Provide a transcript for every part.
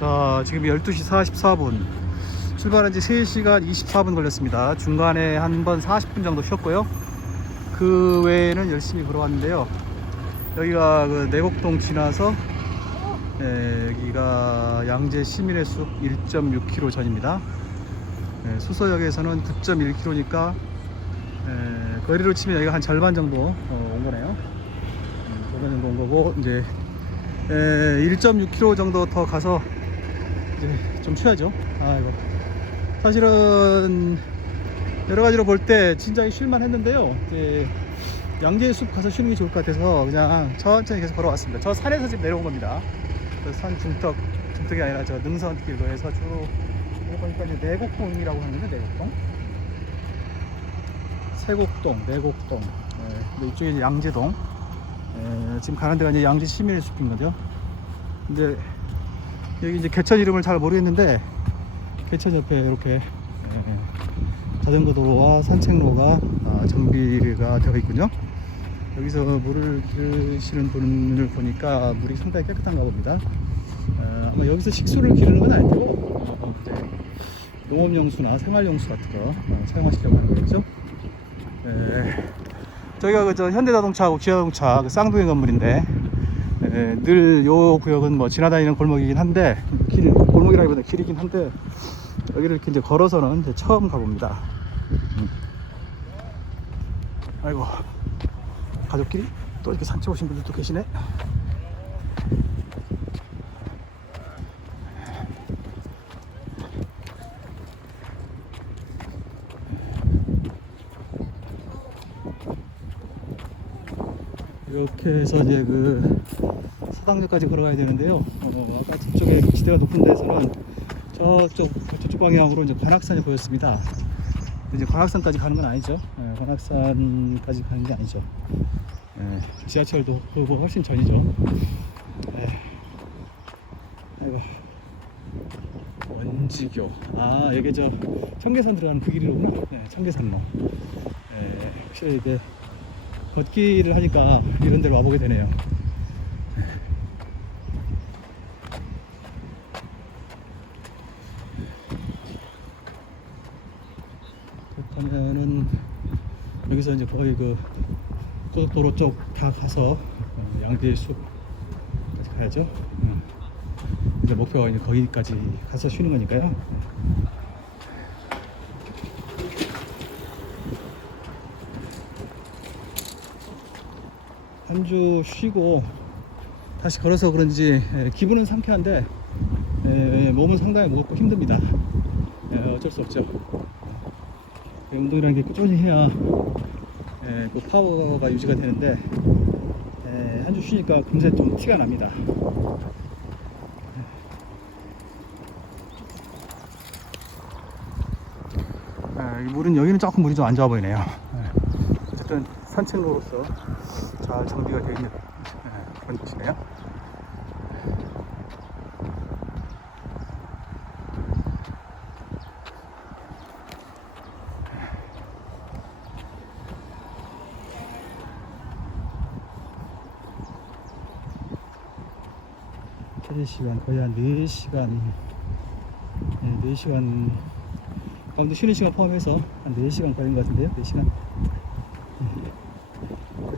자, 지금 12시 44분. 출발한 지 3시간 24분 걸렸습니다. 중간에 한 번 40분 정도 쉬었고요. 그 외에는 열심히 걸어왔는데요. 여기가 그 내곡동 지나서 예, 여기가 양재 시민의 숲 1.6km 전입니다. 예, 수서역에서는 9.1km니까 예, 거리로 치면 여기가 한 절반 정도 어, 온 거네요. 음, 절반 정도 온 거고 이제 예, 1.6km 정도 더 가서 좀 쉬어야죠. 아이고. 사실은 여러 가지로 볼 때 진짜 쉴만 했는데요. 이제 양재 숲 가서 쉬는 게 좋을 것 같아서 그냥 천천히 계속 걸어왔습니다. 저 산에서 지금 내려온 겁니다. 그산 중턱, 중턱이 아니라 저 능선길로 해서 쭉 보니까 이제 내곡동이라고 하는데 내곡동. 세곡동, 내곡동. 네, 이쪽에 양재동. 예, 지금 가는 데가 이제 양재 시민의 숲인 거죠. 근데 여기 이제 개천 이름을 잘 모르겠는데 개천 옆에 이렇게 예, 자전거 도로와 산책로가 아, 정비가 되어 있군요. 여기서 물을 드시는 분을 보니까 물이 상당히 깨끗한가 봅니다. 어, 아마 여기서 식수를 기르는 건 아니고 농업용수나 생활용수 같은 거 어, 사용하시려고 하는 거겠죠. 예, 저희가 그저 현대자동차하고 기아자동차 그 쌍둥이 건물인데 늘 요 구역은 뭐 지나다니는 골목이긴 한데 길 골목이라기보다 길이긴 한데 여기를 이렇게 이제 걸어서는 이제 처음 가봅니다. 음. 아이고 가족끼리 또 이렇게 산책 오신 분들도 계시네. 이렇게 해서 이제 그 사당역까지 걸어가야 되는데요. 어, 아까 저쪽에 지대가 높은 데서는 저쪽 저쪽 방향으로 이제 관악산이 보였습니다. 이제 관악산까지 가는 건 아니죠. 예, 관악산까지 가는 게 아니죠. 예, 지하철도 그거 훨씬 전이죠. 예. 아이고 원지교. 아 여기 저 청계산 들어가는 그 길이로구나. 네, 청계산로. 예, 확실히 이제 걷기를 하니까 이런 데로 와보게 되네요. 그렇다면은 여기서 이제 거의 그 고속도로 쪽 다 가서 어, 양재 숲까지 가야죠. 음. 이제 목표가 이제 거기까지 가서 쉬는 거니까요. 한 주 쉬고 다시 걸어서 그런지 에, 기분은 상쾌한데 에, 몸은 상당히 무겁고 힘듭니다. 에, 어쩔 수 없죠. 이 운동이라는 게 꾸준히 해야 에, 그 파워가 유지가 되는데 한 주 쉬니까 금세 좀 티가 납니다. 에, 이 물은 여기는 조금 물이 좀 안 좋아 보이네요. 에, 어쨌든 산책로로서 잘 정비가 되어 있는 에, 그런 곳이네요. 체제 시간 거의 한 4시간 네, 4시간 가운데 쉬는 시간 포함해서 한 4시간 걸린 것 같은데요 4시간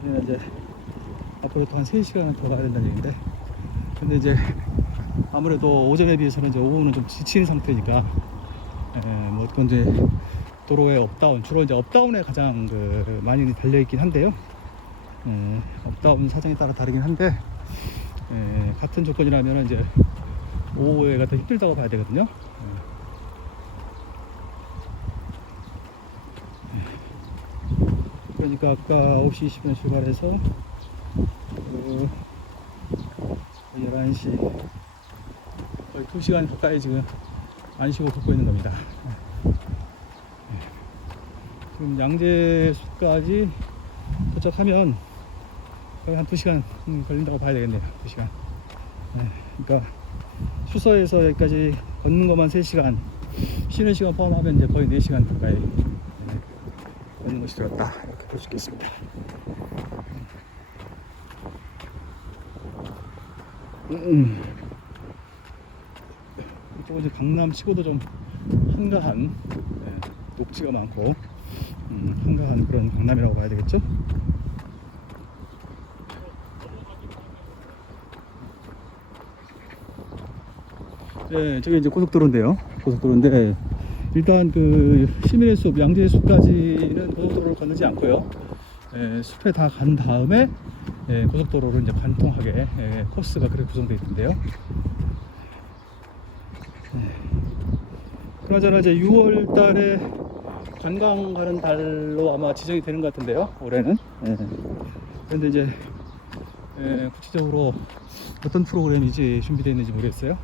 그러면 이제 앞으로 또 한 3시간 더 가야 된다는 얘기인데 근데 이제 아무래도 오전에 비해서는 이제 오후는 좀 지치는 상태니까 에, 뭐 그건 이제 도로의 업다운 주로 이제 업다운에 가장 그 많이 달려 있긴 한데요 에, 업다운 사정에 따라 다르긴 한데 에, 같은 조건이라면 이제 오후에가 더 힘들다고 봐야 되거든요. 예. 그러니까 아까 9시 20분에 출발해서 그 11시 거의 2시간 가까이 지금 안 쉬고 걷고 있는 겁니다. 예. 지금 양재숲까지 도착하면 거의 한 2시간 걸린다고 봐야 되겠네요. 2시간. 네, 그러니까 수서에서 여기까지 걷는 것만 3시간, 쉬는 시간 포함하면 이제 거의 4시간 가까이 네, 걷는 것이 되었다. 이렇게 볼 수 있겠습니다. 이쪽은 이제 강남치고도 좀 한가한 예, 녹지가 많고 음, 한가한 그런 강남이라고 봐야 되겠죠? 네, 저기 이제 고속도로인데요. 고속도로인데 일단 그 시민의 숲, 양재의 숲까지는 고속도로를 건너지 않고요. 예, 숲에 다 간 다음에 예, 고속도로로 이제 관통하게 예, 코스가 그렇게 구성되어 있는데요. 예. 그나저나 이제 6월 달에 관광 가는 달로 아마 지정이 되는 것 같은데요. 올해는. 예. 그런데 이제 예, 구체적으로 어떤 프로그램이 지 준비되어 있는지 모르겠어요.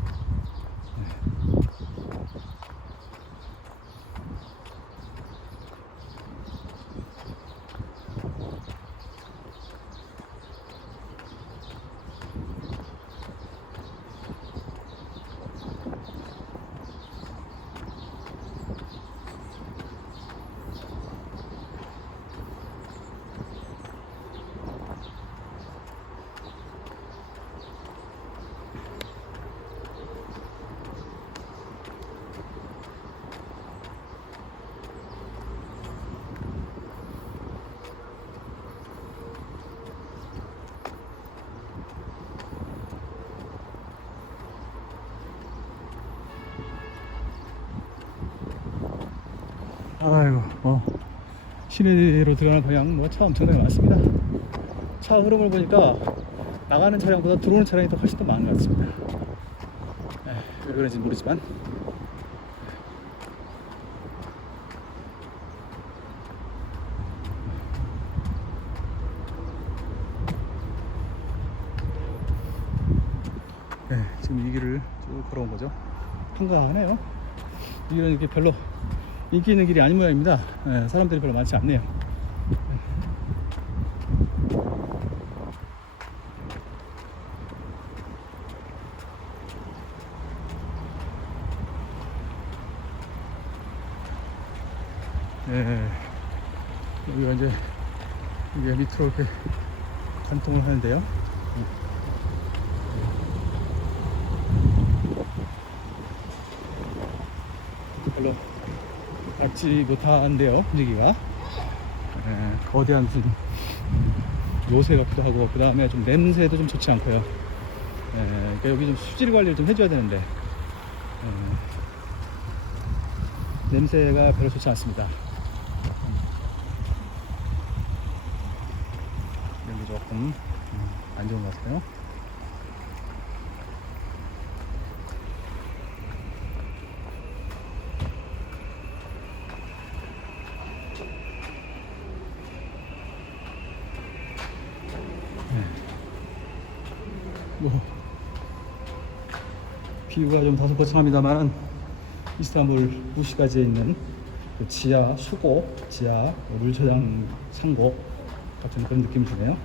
뭐 시내로 들어가는 방향 뭐차 엄청나게 많습니다. 차 흐름을 보니까 나가는 차량보다 들어오는 차량이 더 훨씬 더 많은 것 같습니다. 에이, 왜 그런지 모르지만 네, 지금 이 길을 쭉 걸어온 거죠. 한가하네요. 이 길은 이렇게 별로 인기 있는 길이 아닌 모양입니다. 예, 사람들이 별로 많지 않네요. 예, 여기가 이제 이게 밑으로 이렇게 관통을 하는데요. 별로 밟지 못한데요 분위기가. 에, 거대한 무슨 요새 같기도 하고 그 다음에 좀 냄새도 좀 좋지 않고요. 에, 그러니까 여기 좀 수질 관리를 좀 해줘야 되는데 에, 냄새가 별로 좋지 않습니다. 여기 조금 음, 안 좋은 것 같아요 비유가 좀 다소 거창합니다만 이스탄불 무시가지에 있는 그 지하 수고, 지하 물 저장 창고 같은 그런 느낌이 드네요.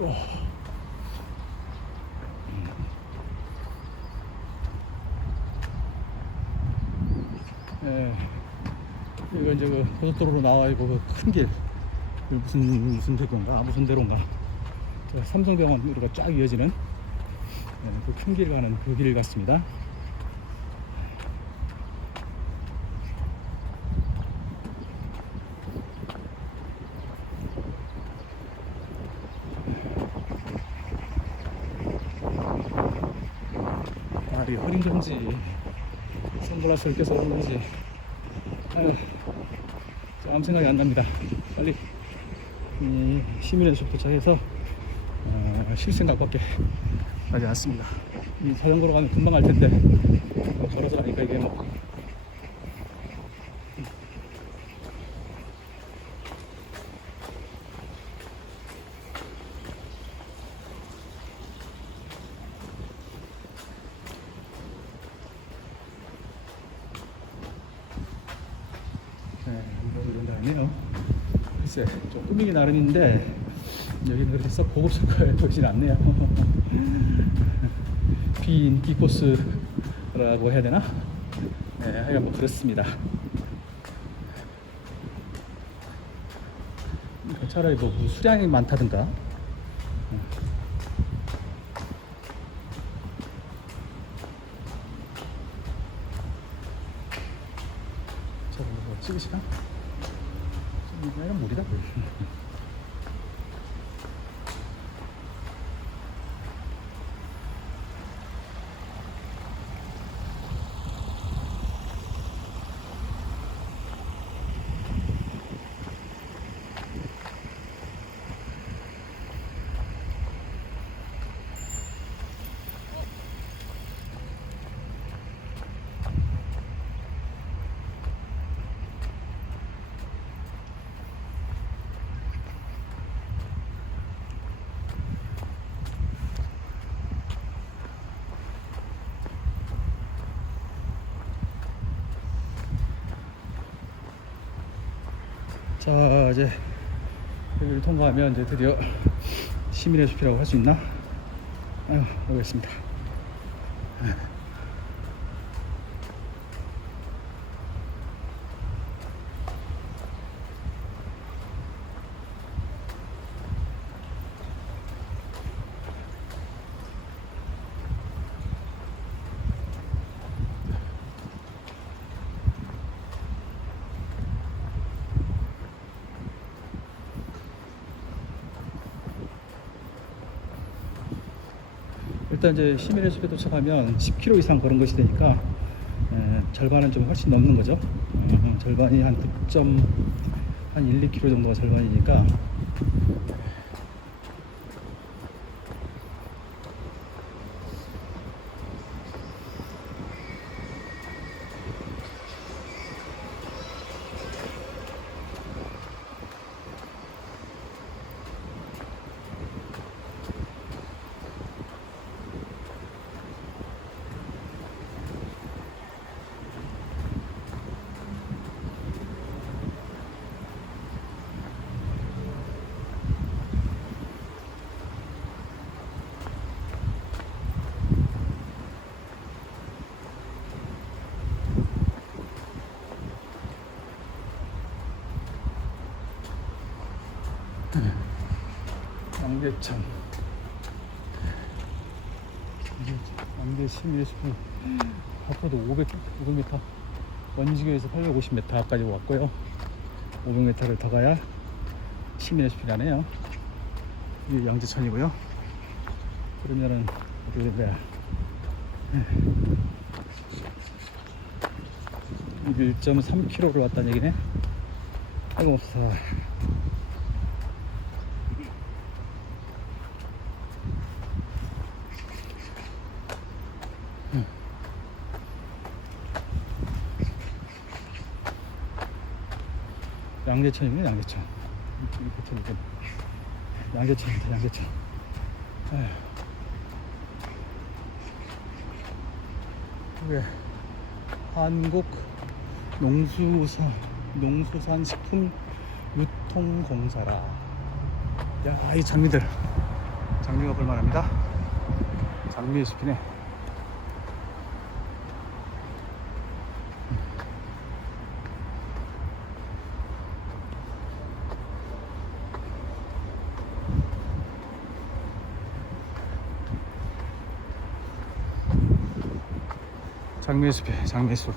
아이고. 예, 예. 이거 이제 그 고속도로로 나와 있고 그 큰 길. 이거 무슨 무슨 대로인가? 무슨 대로인가? 저 삼성병원 으로 쫙 이어지는 예, 그큰 길 가는 그 길 같습니다. 흐린 건지 선글라스를 껴서 그런 건지 좀 아무 생각이 안 납니다. 빨리 이 시민의숲 도착해서 어, 쉴 생각밖에 나지 않습니다. 이 자전거로 가면 금방 갈 텐데 어, 걸어서 가니까 이게 뭐 네, 뭐 이런 데 아니에요. 글쎄, 좀 꾸미기 나름인데 여기는 그렇게 썩 고급스럽게 보이진 않네요. 비인기 코스라고 해야 되나? 네, 하여간 뭐 그렇습니다. 차라리 뭐 수량이 많다든가. 자, 뭐 찍으시나? 이거는 물이다. 자 이제 여기를 통과하면 이제 드디어 시민의 숲이라고 할 수 있나? 아유 모르겠습니다. 일단 이제 시민의 숲에 도착하면 10km 이상 걸은 것이 되니까 에, 절반은 좀 훨씬 넘는 거죠. 어, 절반이 한 9점 한 1, 2km 정도가 절반이니까 양계천 양계 시민의 숲은 앞으로도 500, 500m 원지교에서 850m까지 왔고요. 500m를 더 가야 시민의 숲이라네요. 이게 양지천이고요. 그러면은 어디 그래 이게 1.3km를 왔다는 얘기네. 아이고 없어 양재천이네 양재천. 이렇게 쳐니까 양재천입니다 양재천. 아휴. 이게 한국 농수산 농수산 식품 유통공사라. 야 이 장미들. 장미가 볼만합니다. 장미의 숲이네 장매숲이에요 장매숲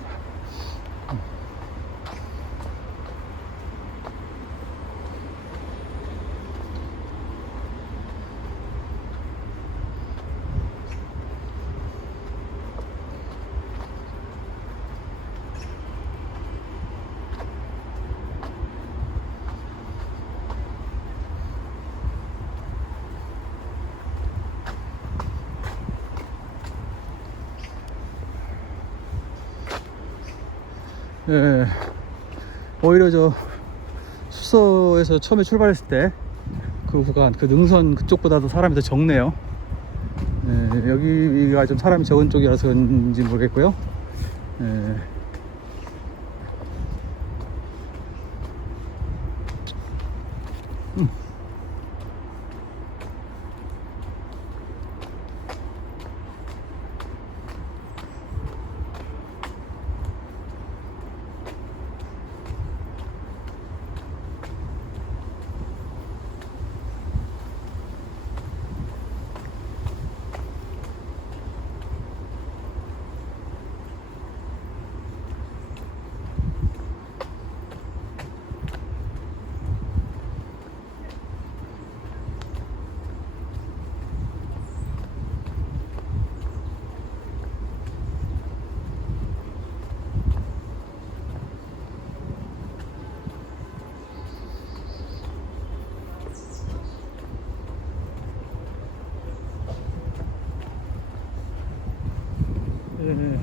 예, 오히려 저 숙소에서 처음에 출발했을 때 그 구간, 그 능선 그쪽보다도 사람이 더 적네요. 예, 여기가 좀 사람이 적은 쪽이라서 그런지 모르겠고요. 예. 음. 예,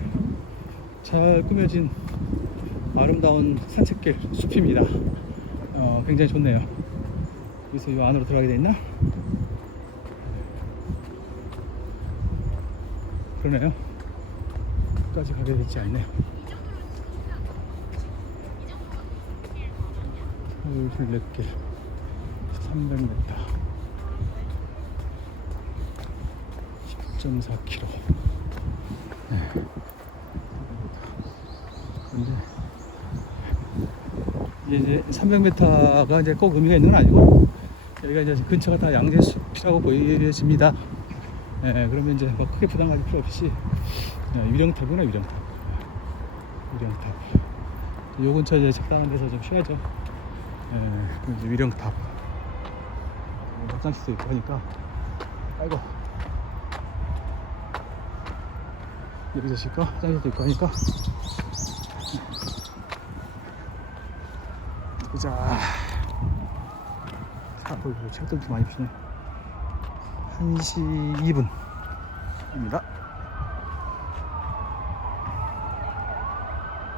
잘 꾸며진 아름다운 산책길 숲입니다. 어, 굉장히 좋네요. 여기서 이 안으로 들어가게 돼 있나? 그러네요. 끝까지 가게 되지 않네요. 서울둘레길 300m 10.4km 근데 이제 300m가 이제 꼭 의미가 있는 건 아니고 여기가 이제 근처가 다 양재숲이라고 보여집니다. 예, 그러면 이제 뭐 크게 부담 가질 필요 없이 예, 유령탑이구나 유령탑. 유령탑. 요 근처 이제 적당한 데서 좀 쉬어야죠. 예, 이제 유령탑. 뭐 화장실도 있고 하니까 아이고 여기서 쉴까? 화장실도 있고 하니까 보자. 사고 책들도 많이 피네. 1시 2분입니다